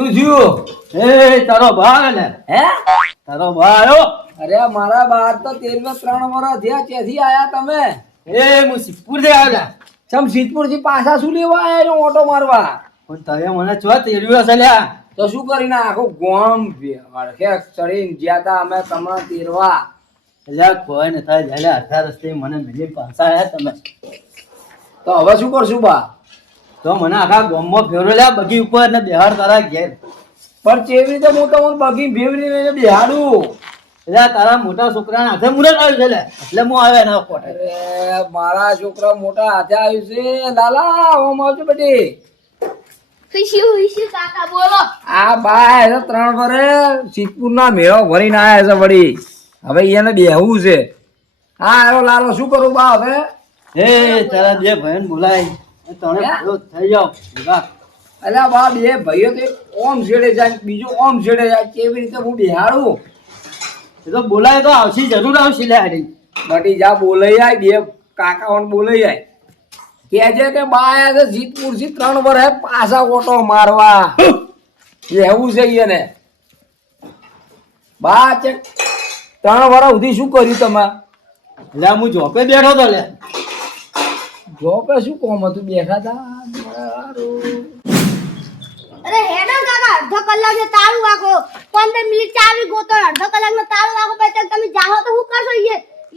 શું થયું? એ તારો ભાઈ ને હે તારો ભાઈ અરે મારા બાર તો 13 વર્ષ થયા. ત્યાંથી આયા તમે? એ હું સિદ્ધપુર થી આવેલા. ચમ સિદ્ધપુર થી પાછા શું લેવા આયા ઓટો મારવા? પણ તમે મને ચો તેડવ્યો છે લ્યા. તો શું કરીને આખું ગોમ વળખે ચડીને જ્યાં તા અમે તમને તેરવા. લ્યા કોઈ ને થાય લ્યા અઢાર રસ્તે મને મિલી પાછા આયા તમે. તો હવે શું કરશું બા? તો મને આખા ગામમાં ફેરો લ્યા બગી ઉપર ને બિહાર તારા ઘેર. પણ કેવી રીતે હું તમને બગી ભેવરી બિહાડું? લ્યા તારા મોટા છોકરાના હાથે મુરત આવ્યું છે લ્યા એટલે હું આવ્યા ના કોટે. અરે મારા છોકરા મોટા હાથે આવ્યું છે લાલા. ઓમ આવજો બેટી. કાકા બોલો. આ બા 3 વર્ષ સિદ્ધપુર ના મેળો ભરીને આયા છે વળી. હવે એને બેહવું છે. હા એનો લાલો શું કરું બા હવે? એ તારા બે ભાઈ બોલાય તને ભેગો થઈ જાવ ભેગા. અલ્યા બા બે ભાઈઓ તો એક ઓમ છેડે જાય બીજું ઓમ છેડે જાય. કેવી રીતે હું બિહાડું? એ તો બોલાય તો આવશે જરૂર આવશે લે હાડી. બટી જા બોલાઈ જાય. બે કાકાઓને બોલાઈ જાય. કે છે કે બા આયા છે સિદ્ધપુર થી 3 વર્ષ પાછા ઓટો મારવા. એવું છે એને. બા છે 3 વર્ષ સુધી શું કર્યું તમે? લે હું જોપે બેઠો તો લે. જોપે શું કોમ હતું? બેઠા હતા. અરે હેડો કાકા, અડધો કલાક ને તાળું વાગો. 15 મિનિટ ચાવી ગોતો, અડધો કલાક નો તાળું વાગો. પછી તમે જાઓ તો શું કરશો?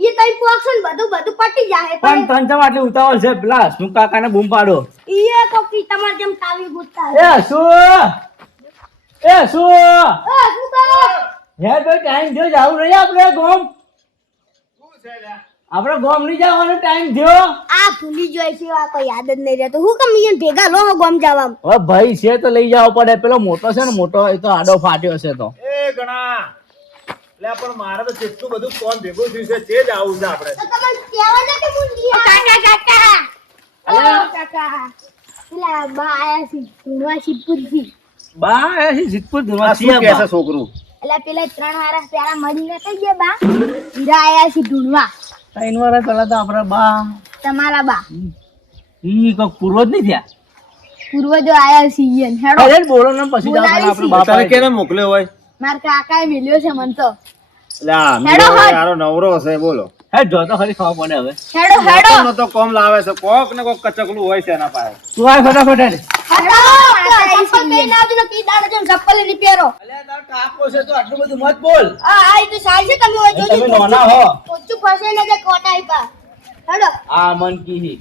એ તઈ પોક્ષો ને બધું પટી જાય. પણ તન ચમ આટલી ઉતાવળ છે પેલા શું કાકાને બૂમ પાડો. ઈએ કોકી તમાર જેમ તાવી ગુટતા. એ શું શું કરો? હે તો ટાઈમ થયો જાવું નહીં આપણે ગોમ. આપણે ગોમ નહીં જવાનો ટાઈમ થયો. આ ભૂલી જોઈ છે, આ કોઈ યાદ જ નહીં રહેતો. હું કેમ ઈયન ભેગા લો ગોમ જાવામ? હવે ભાઈ છે તો લઈ જવો પડે. પેલો મોટો છે ને મોટો એ તો આડો ફાટ્યો છે તો. એ ગણા એટલે પણ મારે તો કેટલું બધું કોમ ભેગું થયું છે તે જ આવું છે આપણે. તો તમે કહેવા દે કે હું નહીં કાકા. ઓ કાકા. પેલા બા આયા છે ધુણવા સિદ્ધપુરથી. બા એ સિદ્ધપુર આ ધુવા શું કહે છે છોકરું? એટલે પેલા 3 વારા પેલા મળીને કઈ ગયા બા હીરા આયા છે ધૂણવા. 3 વર્ષ પહેલા તો આપણે બા તમારા બા ઈ કોક પૂર્વજ નહીં થયા. પૂર્વજો આયા છે ઈયન. હેડો અરે બોલો ને પછી જાવ બોલાવી આપણે છે. બાપા તારે કેને મોકલ્યો હોય? માર કાકાએ મેલ્યો છે મન તો. એટલે આ હેડો મીરો હટ. યારો નવરો છે બોલો. હે જો તો ખરી ખાવા પડે હવે. હેડો હેડો નો તો કોમ લાવે છે કોક ને કોક કચકલું હોય છે એના પાસે. તું આ ફટાફટ હેડ. હેડો ચપ્પલ પહેરીને આવજો ને કી દાડે જેમ ચપ્પલ ની પહેરો. અલ્યા તાર કાકો છે તો આટલું બધું મત બોલ. આ તો સાલ છે તમે હોય જોજો. તમે નાના હો. પોચું ફસે ને જે કોટાઈ પા. હેડો આ મન કી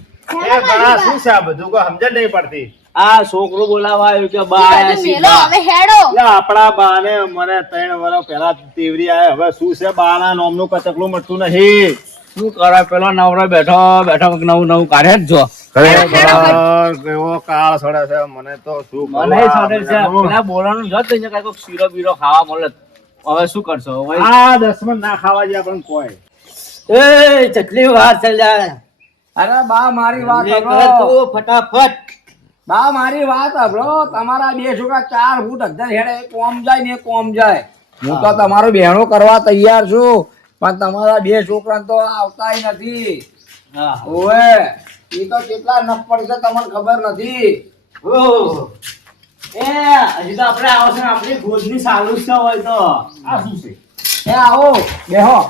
એ ગણા શું છે આ બધું કોઈ સમજ નહીં પડતી. આ છોકરો બોલાવા આવ્યો કે બા આયા છે મેલો બા. હવે હેડો. એટલે આપણા બાને મને 3 વર્ષ પહેલા તેવરી આયા. હવે શું છે બાના નામનું કચકલું મળતું નહીં. શું કરે પેલો નવરો બેઠો બેઠો નવું કાઢે જ જો. ખરેખર કેવો કાળ સડે છે મને તો શું કહું મને આ સોડે છે બધાનું. પેલા બોલાનું જો તો અહીંયા કાંઈક શીરો બીરો ખાવા મળે. હવે શું કરશો હવે? આ 10 ના ખાવા જેવા પણ કોઈ એ ચટલી વાર ચાલ જાય. અરે બા મારી વાત લે કરે સાંભળો. તું ફટાફટ. બા મારી વાત સાંભળો. તમારા બે છોકરા 4 ફૂટ અંદર હેડે. એક કોમ જાય ને એક કોમ જાય. હું તો તમારો બહેણો કરવા તૈયાર છું, પણ તમારા બે છોકરા તો આવતાય નથી. હા ઓએ ઈ તો કેટલા નખ પડશે તમને ખબર નથી. ઓહ. એ હજી તો આપણે આવશે ને આપણી ગોદની સાલું જ છે હોય તો. આ શું છે? એ આવો બેહો.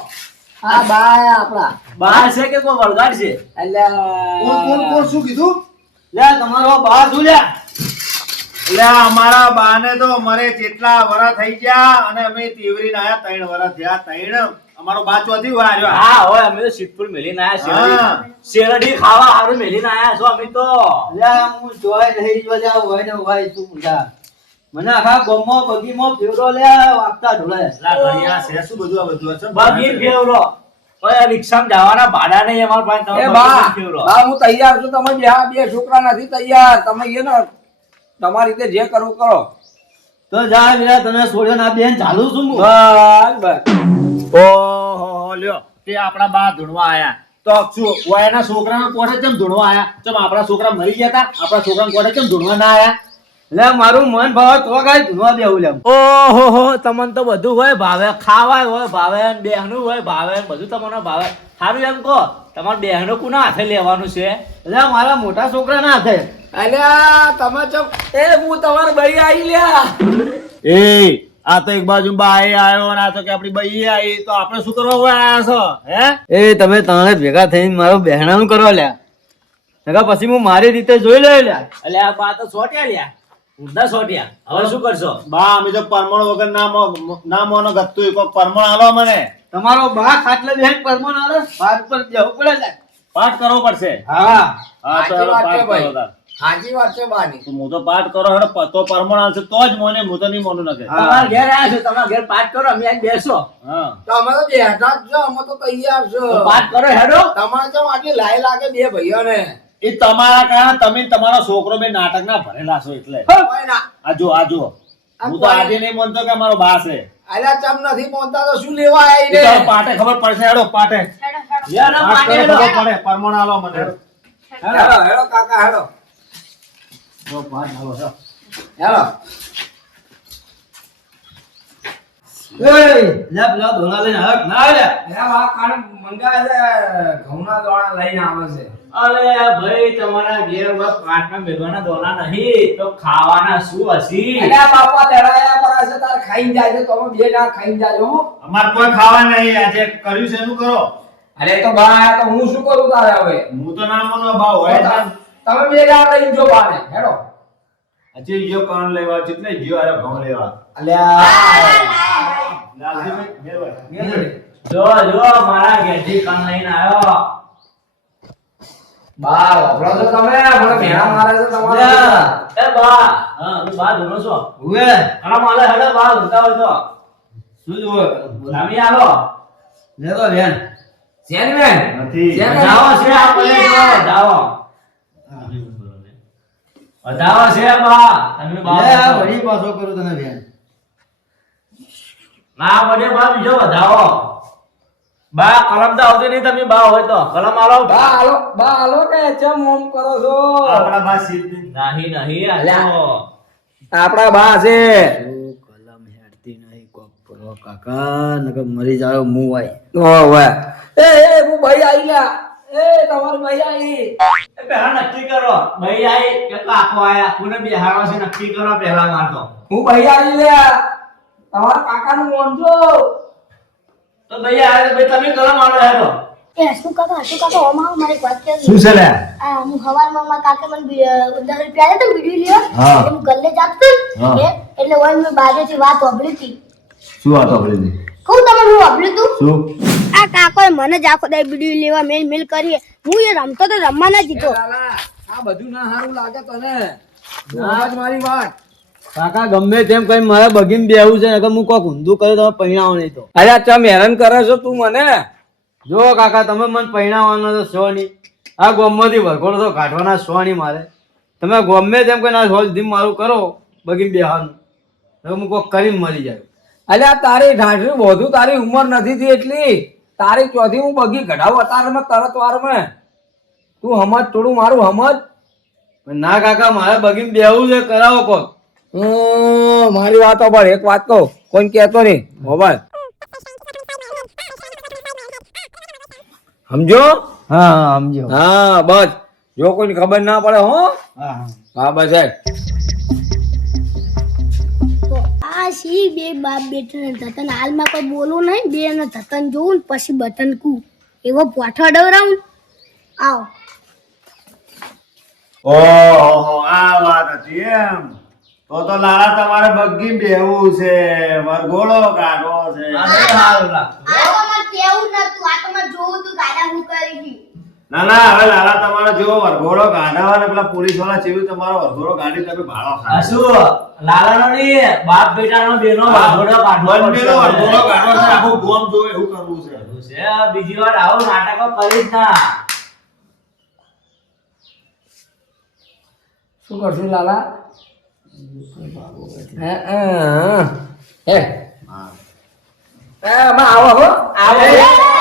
આ બા આયા આપણા. બહાર છે કે કોઈ વળગાડ છે? એટલે શું કીધું? લે તમારો બહાર શું લે? એટલે અમારા બાને તો મરે કેટલા વરા થઈ ગયા અને અમે તીવરીને આયા 3 વરા થયા. 3 અમારો બા ચોથી વાર આવ્યો. હા હોય અમે તો સિદ્ધપુર મેલીને આયા હા. શેરડી ખાવા હારું મેલીને આયા છો અમે તો. લે હું જોઈ રહી જો જા હોય ને હોય તું મુંડા. મને આખા ગોમમાં બગીમાં ફેરો લે વાગતા ઢોળે. લા ઘડિયા છે શું બધું આ બધું છે? બગી ફેરો. ઓય રિક્ષામાં જવાના ભાડા નહીં અમાર પાસે. તમે એ બગી બા ફેરો. બા હું તૈયાર છું. તમે બે છોકરા નથી તૈયાર. તમે એ ને તમારી રીતે જે કરવું કરો. તો જા વીરા તને છોડ્યો ના બેન ચાલુ છું હું. બસ ઓહો લ્યો તે આપણા બા ધૂણવા આયા તો શું વાયના છોકરાના કોઠે કેમ ધૂણવા આયા? ચમ આપણા છોકરા મરી ગયા તા? આપણા છોકરાના કોઠે કેમ ધૂણવા ના આયા? લે મારું મન ભાવે તો કાંઈ ધૂણવા બેહું લે. ઓહો હો તમને તો બધું હોય ભાવે. ખાવાય હોય ભાવે, બેહનું હોય ભાવે, બધું તમને ભાવે. સારું એમ કહો તમારે બેહનો કોના હાથે લેવાનું છે? એટલે મારા મોટા છોકરાના હાથે. અલ્યા તમે ચમ એ હું તમારે ભાઈ આવી લ્યા એ આ તો એક બાજુ બાએ આવ્યો અને આ તો કે આપડી બઈએ આવી તો આપણે શું કરવા હોય આયા છો હે? એ તમે ત્રણે ભેગા થઈને મારો બહેણાનું કરવા લ્યા નકા પછી હું મારી રીતે જોઈ લે લ્યા. એટલે આ બા તો સોટ્યા લ્યા ઊંધા સોટ્યા હવે શું કરશો બા અમે તો પરમણ વગર ના મોનો ગતું કોઈ પરમણ આલો મને તમારો બા ખાટલે બેન પરમણ આવે પાઠ પર જવું પડે લ્યા. પાઠ કરવો પડશે. હા હા તો હેડો પાઠ કરો તાર. સાચી વાત છે બાની તો હું તો પાઠ કરો હેડો તો પરમણ આવશે તો જ મોને હું તો નહીં મોનું નકે. તમારા ઘેર આવ્યા છો તમારા ઘેર પાઠ કરો અમે અહીં બેસો હા તો અમે તો બેઠા જ છો અમે તો તૈયાર છો તો પાઠ કરો હેડો તમારે તો આટલી લાઈ લાગે બે ભાઈઓને એ તમારા કારણે તમે ને તમારો છોકરો બે નાટક ના ભરેલા છો એટલે કોઈ ના આ જો હું તો આજે નહીં માનતો કે મારો બા છે. અલ્યા ચમ નથી પહોંચતા તો શું લેવા એ આવી તો રે પાટે ખબર પડશે હેડો પાટે લ્યો ને પાઠ પાટે કરો હેડો. ખબર પડે પરમણ આલો મને હેડો. હેડો હેડો કાકા હેડો જો પાઠ આલો હેડો. હેડો લ્યા પેલા ધોળા લઈને હક ના આવ્યા. આ કાણ મંગાય છે ઘઉંના દોણા લઈને આવે છે અરે ભાઈ તમારા ઘેર બસ પાટના મેળવાના દોના નહીં તો ખાવાના શું હસી અલ્યા બાપા તેડાયા પર છે તાર ખાઈને જાય તો તમે બે ના ખાઈને જાજો હો અમાર કોઈ ખાવા નહીં આજે કર્યું છે એનું કરો. અરે તો બા આયા તો હું શું કરું તારે હવે હું તો ના માનો બા હોય તાર. તમે બે ના લઈને જો બાને હેડો હજી ગયો કાન લેવા એટલે ગયો અરે ઘઉં લેવા. અલ્યા લાલજીભાઈ ઘેર હોય. જો મારા ઘેરથી કાન લઈને આવ્યો બા વાપરો તો તમે મને ભેણા મારે છે તમારે લ્યા. એ બા હા હું બા ધોનો છો ઉવે અરે માલે હેડો બા ઊંધા હોય તો શું જોવે લાવી આલો લેતો બેન શેની બેન નથી. જાઓ છે આપણે જાઓ વધાવો છે બા તમે લે આ બા વળી પાછો કરું તને બેન ના બને બા બીજો વધાવો બા કલમ તો આવતી નહીં તમે બા હોય તો કલમ આલો બા હાલો કે ચમ ઓમ કરો છો આપણા બા સીધ નહીં નહીં અલ્યા. આલો આપડા બા છે કલમ હેડતી નહીં કોક કરો કાકા નકર મરી જાવ મું આય ઓવે એ હું ભાઈ આવી લ્યા એ તમારી ભાઈ આવી એ પહેલા નક્કી કરો ભાઈ આઈ કે કાકો આયા કોને બેહાડો છે નક્કી કરો પહેલા મારતો હું ભાઈ આવી લ્યા તમારા કાકાનું મોન છો તો ભાઈ આયા તો ભાઈ તમે કલમ આલો હેડો એ શું કાકા ઓમાં મારી વાત કે શું છે લે? આ હું હવારમાં મારા કાકે મને 10 રૂપિયા આલે તો વિડિયો હા. લેવા હું ગલ્લે જાતો હા. એટલે ઓય મેં બાજુથી વાત સાંભળી હતી શું વાતો આપણી કહું તમને હું સાંભળ્યું તું શું આ કાકોએ મને જ આખો દે વિડિયો લેવા મેલ કરીએ હું એ રમતો તો રમવા ના દીધો લાલા, આ બધું ના સારું લાગે તને સમજ મારી વાત કાકા ગમે તેમ કઈ મારે બગીન બેહવું છે નકર હું કોક ઊંધું કર્યું તમે પૈણાવો નહીં તો અરે ચમ હેરાન કરે છો તું મને જો કાકા તમે મને પૈણાવાનો તો સો નહીં આ ગોમમાંથી વરઘોડો તો કાઢવાના સો નહીં મારે તમે ગમે તેમ કઈ ના હોલ ધીમ મારું કરો બગીન બેહવાનું નકર હું કોક કરીને મરી જાય અલ્યા તારી ઢાઢરી વધુ તારી ઉંમર નથી થઈ એટલી તારી ચોથી હું બગી કઢાવું અત્યારે મેં તરત વાર મેં તું સમજ થોડું મારું સમજ પણ ના કાકા મારે બગીન બેહવું છે કરાવો કોક મારી વાતો પર એક વાત કહું કોઈ કહેતો નહીં મોબાઈલ સમજો હા હા સમજો હા બસ જો કોઈને ખબર ના પડે હો હા હા હા બસ હેડ. તો આ સી બે બાપ બેટા ધતન હાલમાં કોઈ બોલું નહીં બે ને ધતન જોઉં ને પછી બટન કુ એવો પોઠો ડવરાવું આવો ઓહો આ વાત હતી એમ તો લાલા તમારે બગી બેહવું છે વરઘોડો કાઢવો છે અરે હાલ લા આ તો મને કેવું નતું આ તો મને જોવું તું દાદા હું કરી દી ના ના હવે લાલા તમારે જો વરઘોડો કાઢવા ને પેલા પોલીસ વાળા જેવી તમારો વરઘોડો કાઢી તમે ભાડો આ ખાશો શું લાલાનો નહીં બાપ બેટાનો બેનો વાઘોડો કાઢવો બંનેનો વરઘોડો કાઢવો છે આખું ગોમ જોવે એવું કરવું છે છે બીજી વાર આવું નાટકો કરી જ ના શું કરશું લાલા હે આવો હો આવો